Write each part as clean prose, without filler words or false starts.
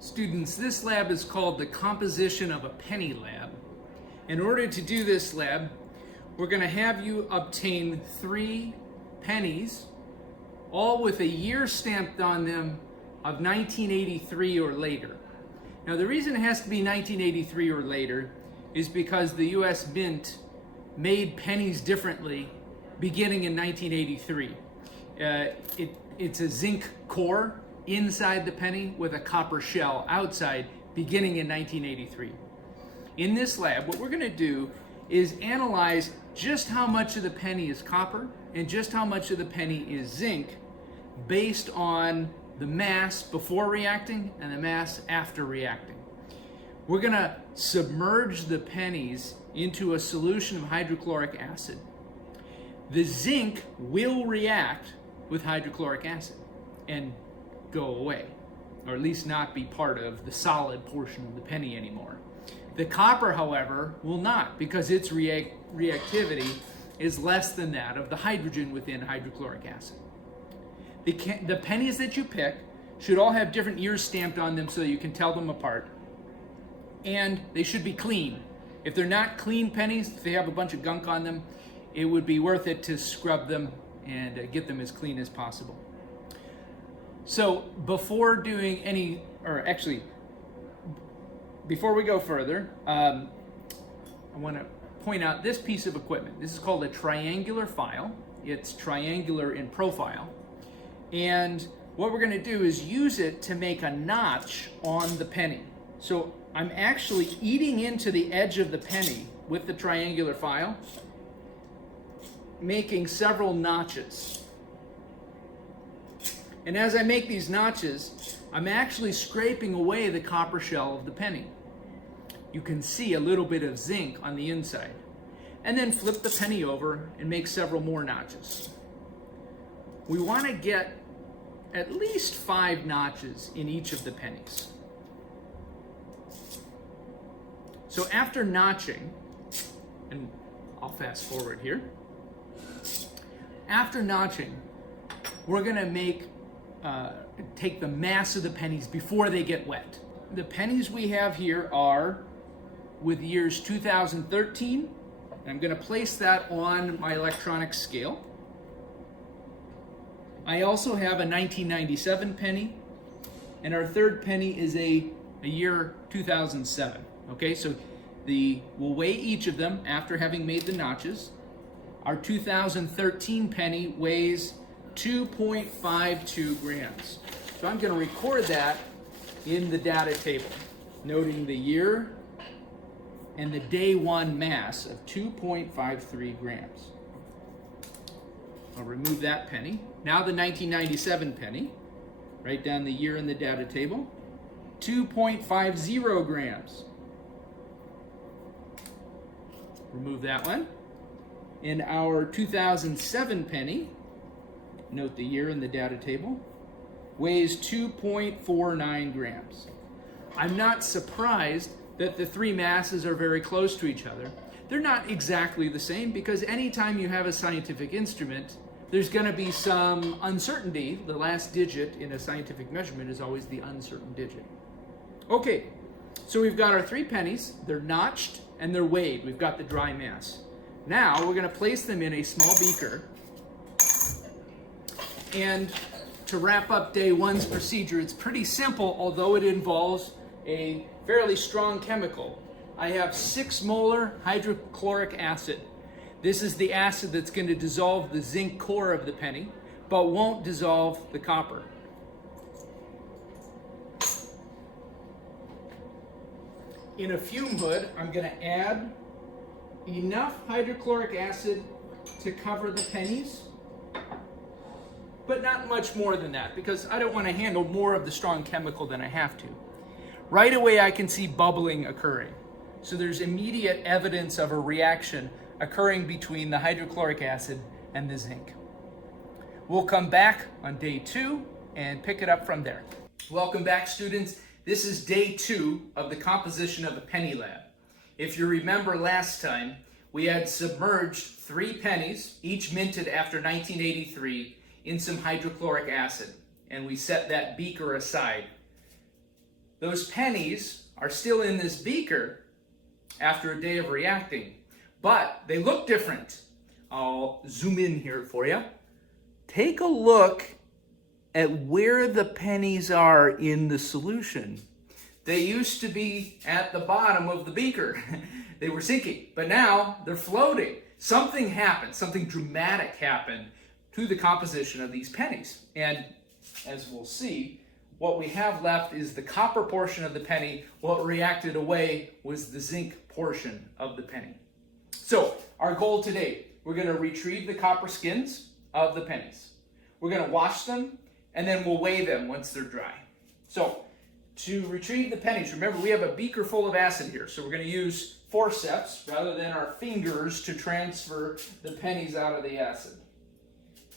Students, this lab is called the composition of a penny lab. In order to do this lab, we're going to have you obtain 3 pennies, all with a year stamped on them of 1983 or later. Now the reason it has to be 1983 or later is because the US Mint made pennies differently beginning in 1983. It's a zinc core inside the penny with a copper shell outside beginning in 1983. In this lab, what we're going to do is analyze just how much of the penny is copper and just how much of the penny is zinc based on the mass before reacting and the mass after reacting. We're going to submerge the pennies into a solution of hydrochloric acid. The zinc will react with hydrochloric acid and go away, or at least not be part of the solid portion of the penny anymore. The copper, however, will not, because its reactivity is less than that of the hydrogen within hydrochloric acid. The pennies that you pick should all have different years stamped on them so you can tell them apart, and they should be clean. If they're not clean pennies, if they have a bunch of gunk on them, it would be worth it to scrub them and get them as clean as possible. So before doing any, or actually, before we go further, I want to point out this piece of equipment. This is called a triangular file. It's triangular in profile. And what we're going to do is use it to make a notch on the penny. So I'm actually eating into the edge of the penny with the triangular file, making several notches. And as I make these notches, I'm actually scraping away the copper shell of the penny. You can see a little bit of zinc on the inside. And then flip the penny over and make several more notches. We want to get at least 5 notches in each of the pennies. So after notching, and I'll fast forward here. After notching, we're going to take the mass of the pennies before they get wet. The pennies we have here are with years 2013. I'm going to place that on my electronic scale. I also have a 1997 penny, and our third penny is a year 2007. Okay, so we'll weigh each of them after having made the notches. Our 2013 penny weighs 2.52 grams. So I'm going to record that in the data table, noting the year and the day 1 mass of 2.53 grams. I'll remove that penny. Now the 1997 penny, write down the year in the data table, 2.50 grams. Remove that one. In our 2007 penny, note the year in the data table, weighs 2.49 grams. I'm not surprised that the 3 masses are very close to each other. They're not exactly the same because anytime you have a scientific instrument, there's going to be some uncertainty. The last digit in a scientific measurement is always the uncertain digit. Okay, so we've got our 3 pennies. They're notched and they're weighed. We've got the dry mass. Now we're going to place them in a small beaker. And to wrap up day 1's procedure, it's pretty simple, although it involves a fairly strong chemical. I have 6 molar hydrochloric acid. This is the acid that's going to dissolve the zinc core of the penny, but won't dissolve the copper. In a fume hood, I'm going to add enough hydrochloric acid to cover the pennies, but not much more than that because I don't want to handle more of the strong chemical than I have to. Right away I can see bubbling occurring. So there's immediate evidence of a reaction occurring between the hydrochloric acid and the zinc. We'll come back on day 2 and pick it up from there. Welcome back, students. This is day 2 of the composition of the penny lab. If you remember last time, we had submerged 3 pennies, each minted after 1983, in some hydrochloric acid, and we set that beaker aside. those pennies are still in this beaker after a day of reacting, but they look different. I'll zoom in here for you. Take a look at where the pennies are in the solution. They used to be at the bottom of the beaker. They were sinking, but now they're floating. Something happened, something dramatic happened to the composition of these pennies. And as we'll see, what we have left is the copper portion of the penny. What reacted away was the zinc portion of the penny. So our goal today, we're going to retrieve the copper skins of the pennies. We're going to wash them, and then we'll weigh them once they're dry. So to retrieve the pennies, remember we have a beaker full of acid here, so we're going to use forceps rather than our fingers to transfer the pennies out of the acid.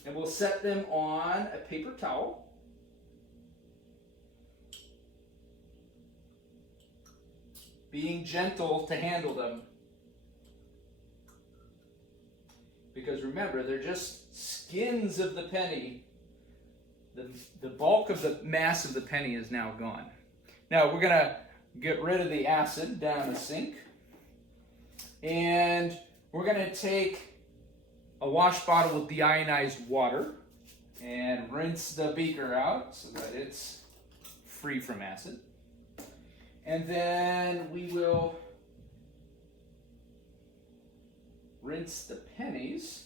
And we'll set them on a paper towel. Being gentle to handle them. Because remember, they're just skins of the penny. The bulk of the mass of the penny is now gone. Now we're going to get rid of the acid down the sink. And we're going to take a wash bottle with deionized water and rinse the beaker out so that it's free from acid. And then we will rinse the pennies.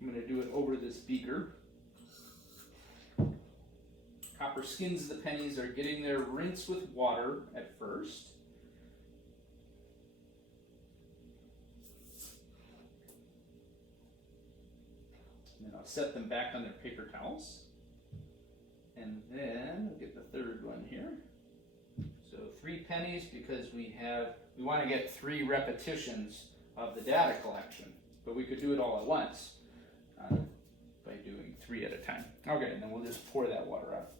I'm going to do it over this beaker. Copper skins of the pennies are getting their rinse with water at first. And then I'll set them back on their paper towels. And then we'll get the third one here. So 3 pennies because we want to get 3 repetitions of the data collection, but we could do it all at once by doing 3 at a time. Okay, and then we'll just pour that water out.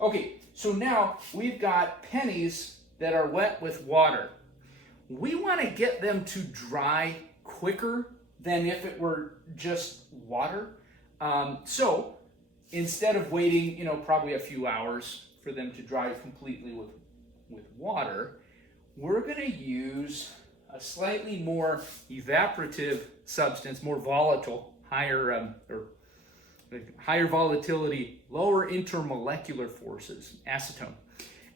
Okay, so now we've got pennies that are wet with water. We want to get them to dry quicker than if it were just water. So instead of waiting, probably a few hours for them to dry completely with water, we're going to use a slightly more evaporative substance, more volatile, higher volatility, lower intermolecular forces, acetone.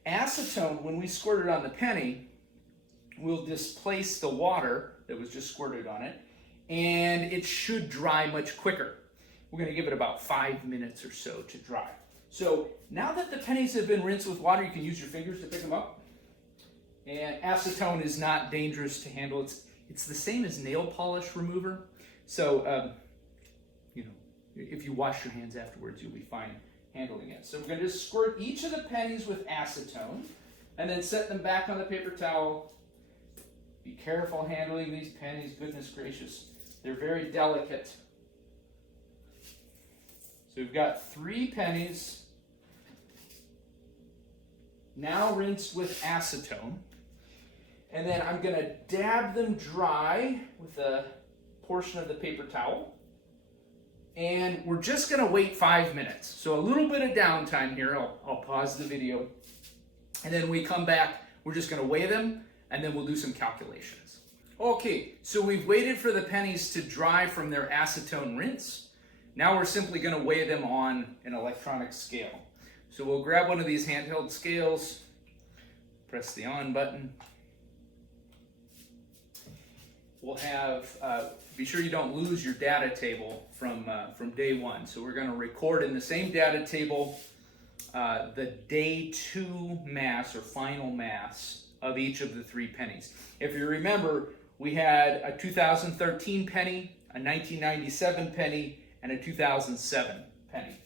Acetone, when we squirt it on the penny, will displace the water that was just squirted on it, and it should dry much quicker. We're going to give it about 5 minutes or so to dry. So now that the pennies have been rinsed with water, you can use your fingers to pick them up. And acetone is not dangerous to handle. It's the same as nail polish remover. So, if you wash your hands afterwards, you'll be fine handling it. So we're going to just squirt each of the pennies with acetone and then set them back on the paper towel. Be careful handling these pennies. Goodness gracious. They're very delicate. So we've got 3 pennies now rinsed with acetone. And then I'm going to dab them dry with a portion of the paper towel. And we're just going to wait 5 minutes. So a little bit of downtime here. I'll pause the video. And then we come back. We're just going to weigh them, and then we'll do some calculations. Okay, so we've waited for the pennies to dry from their acetone rinse. Now we're simply going to weigh them on an electronic scale. So we'll grab one of these handheld scales, press the on button. We'll have, be sure you don't lose your data table from day 1. So we're going to record in the same data table the day 2 mass or final mass of each of the 3 pennies. If you remember, we had a 2013 penny, a 1997 penny, and a 2007 penny.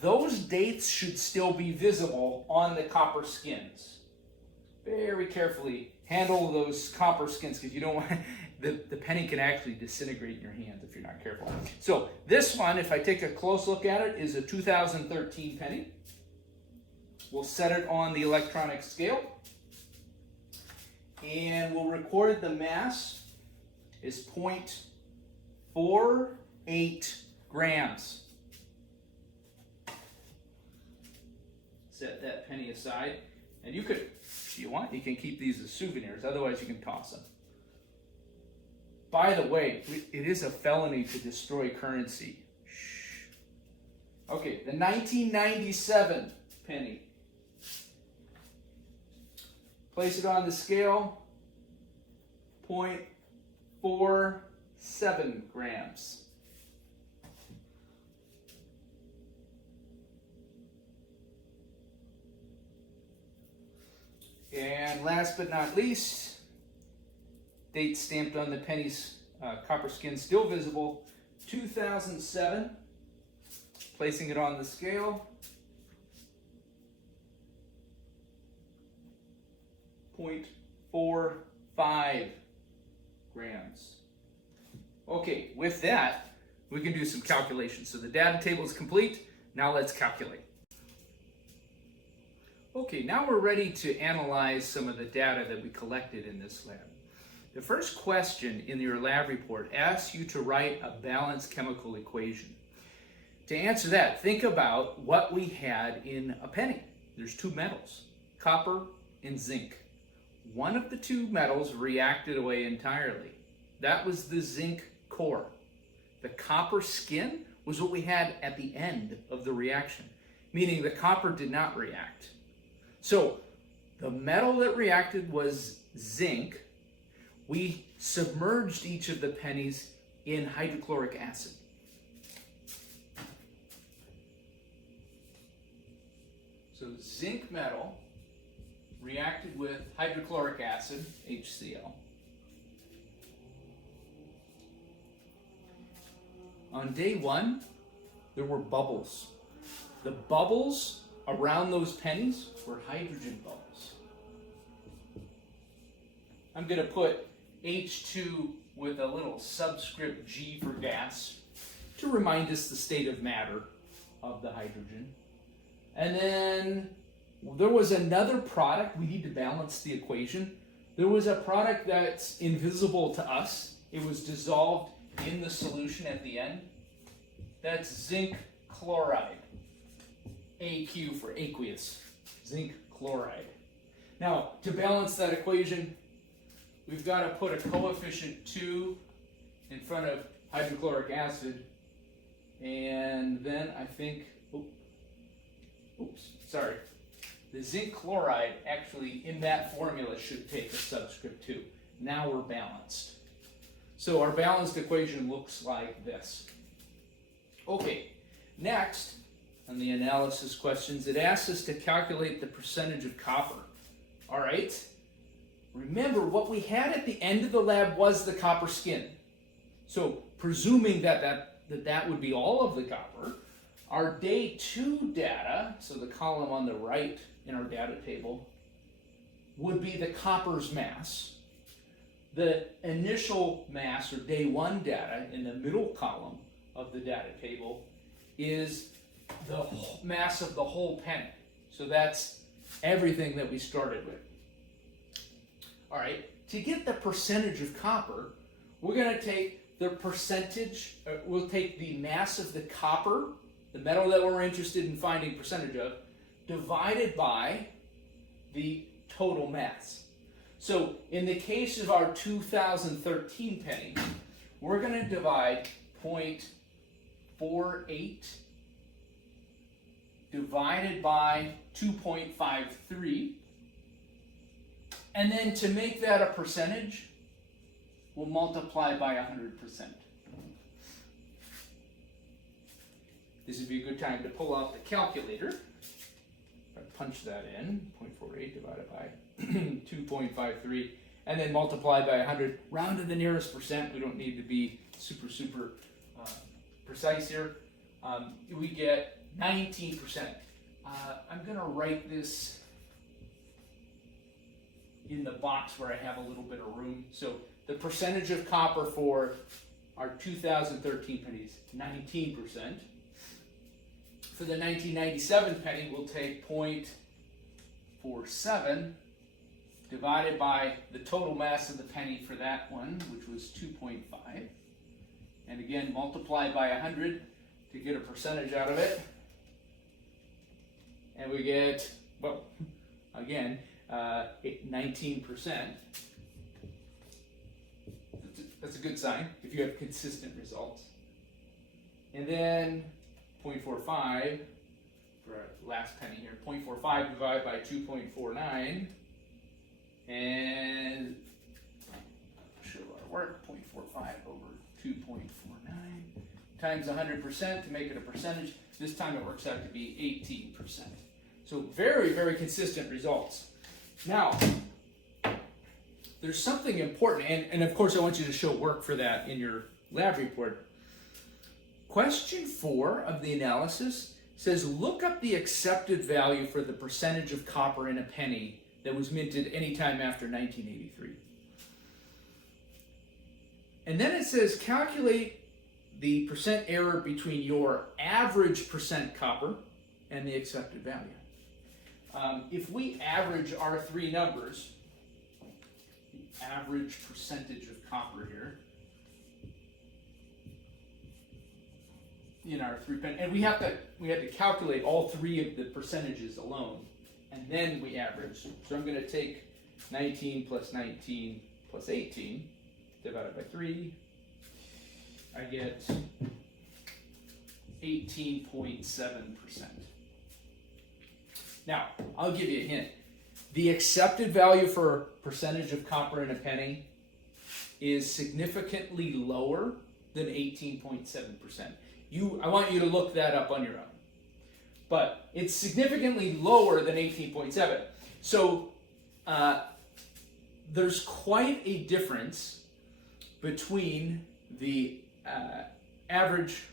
Those dates should still be visible on the copper skins. Very carefully handle those copper skins because you don't want the penny can actually disintegrate in your hands if you're not careful. So this one, if I take a close look at it, is a 2013 penny. We'll set it on the electronic scale. And we'll record the mass is 0.48 grams. Set that penny aside. And you could, if you want, you can keep these as souvenirs. Otherwise, you can toss them. By the way, it is a felony to destroy currency. Shh. Okay, the 1997 penny. Place it on the scale. 0.47 grams. And last but not least, date stamped on the penny's copper skin still visible, 2007. Placing it on the scale. 0.45 grams. Okay, with that, we can do some calculations. So the data table is complete. Now let's calculate. Okay, now we're ready to analyze some of the data that we collected in this lab. The first question in your lab report asks you to write a balanced chemical equation. To answer that, think about what we had in a penny. There's two metals, copper and zinc. One of the two metals reacted away entirely. That was the zinc core. The copper skin was what we had at the end of the reaction, meaning the copper did not react. So the metal that reacted was zinc. We submerged each of the pennies in hydrochloric acid. So zinc metal reacted with hydrochloric acid, HCl. On day one, there were bubbles. The bubbles around those pennies were hydrogen bubbles. I'm going to put H2 with a little subscript G for gas to remind us the state of matter of the hydrogen. And then there was another product. We need to balance the equation. There was a product that's invisible to us. It was dissolved in the solution at the end. That's zinc chloride. AQ for aqueous. Zinc chloride. Now, to balance that equation, we've got to put a coefficient 2 in front of hydrochloric acid. And then I think, the zinc chloride actually in that formula should take a subscript 2. Now we're balanced. So our balanced equation looks like this. Okay, next on the analysis questions, it asks us to calculate the percentage of copper. All right, remember what we had at the end of the lab was the copper skin. So presuming that would be all of the copper, our day 2 data, so the column on the right in our data table, would be the copper's mass. The initial mass, or day 1 data, in the middle column of the data table, is the mass of the whole penny. So that's everything that we started with. All right, to get the percentage of copper, we're going to take the percentage, we'll take the mass of the copper, the metal that we're interested in finding percentage of, divided by the total mass. So in the case of our 2013 penny, we're going to divide 0.48 divided by 2.53. And then to make that a percentage, we'll multiply by 100%. This would be a good time to pull out the calculator. If I punch that in, 0.48 divided by 2.53, and then multiply by 100. Round to the nearest percent. We don't need to be super precise here. We get 19%. I'm going to write this in the box where I have a little bit of room. So the percentage of copper for our 2013 pennies, 19%. For the 1997 penny, we'll take 0.47 divided by the total mass of the penny for that one, which was 2.5. And again, multiply by 100 to get a percentage out of it. And we get, well, again, 19%. That's a good sign if you have consistent results. And then 0.45 for our last penny here. 0.45 divided by 2.49, and show our work. 0.45 over 2.49 times 100% to make it a percentage. This time it works out to be 18%. So very, very consistent results. Now, there's something important, and of course I want you to show work for that in your lab report. Question 4 of the analysis says, look up the accepted value for the percentage of copper in a penny that was minted anytime after 1983. And then it says, calculate the percent error between your average percent copper and the accepted value. If we average our three numbers, the average percentage of copper here in our 3 penny, and we had to calculate all three of the percentages alone, and then we average. So I'm going to take 19 plus 19 plus 18 divided by 3. I get 18.7%. Now, I'll give you a hint. The accepted value for percentage of copper in a penny is significantly lower than 18.7%. I want you to look that up on your own. But it's significantly lower than 18.7. So there's quite a difference between the average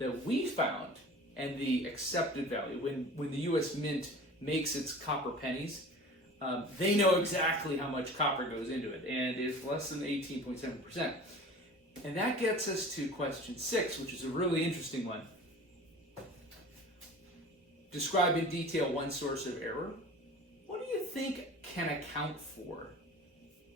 that we found and the accepted value. When the U.S. Mint makes its copper pennies, they know exactly how much copper goes into it, and it's less than 18.7%. And that gets us to question 6, which is a really interesting one. Describe in detail one source of error. What do you think can account for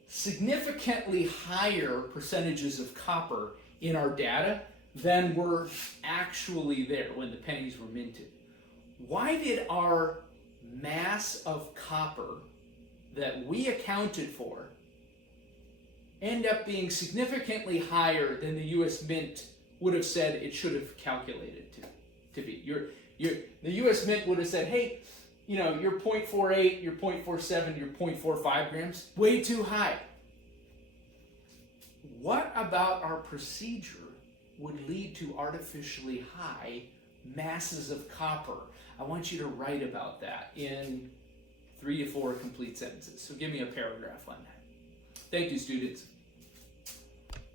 significantly higher percentages of copper in our data than were actually there when the pennies were minted? Why did our mass of copper that we accounted for end up being significantly higher than the U.S. Mint would have said it should have calculated to be? The U.S. Mint would have said, hey, you're 0.48, you're 0.47, you're 0.45 grams, way too high. What about our procedure would lead to artificially high masses of copper? I want you to write about that in 3 to 4 complete sentences. So give me a paragraph on that. Thank you, students.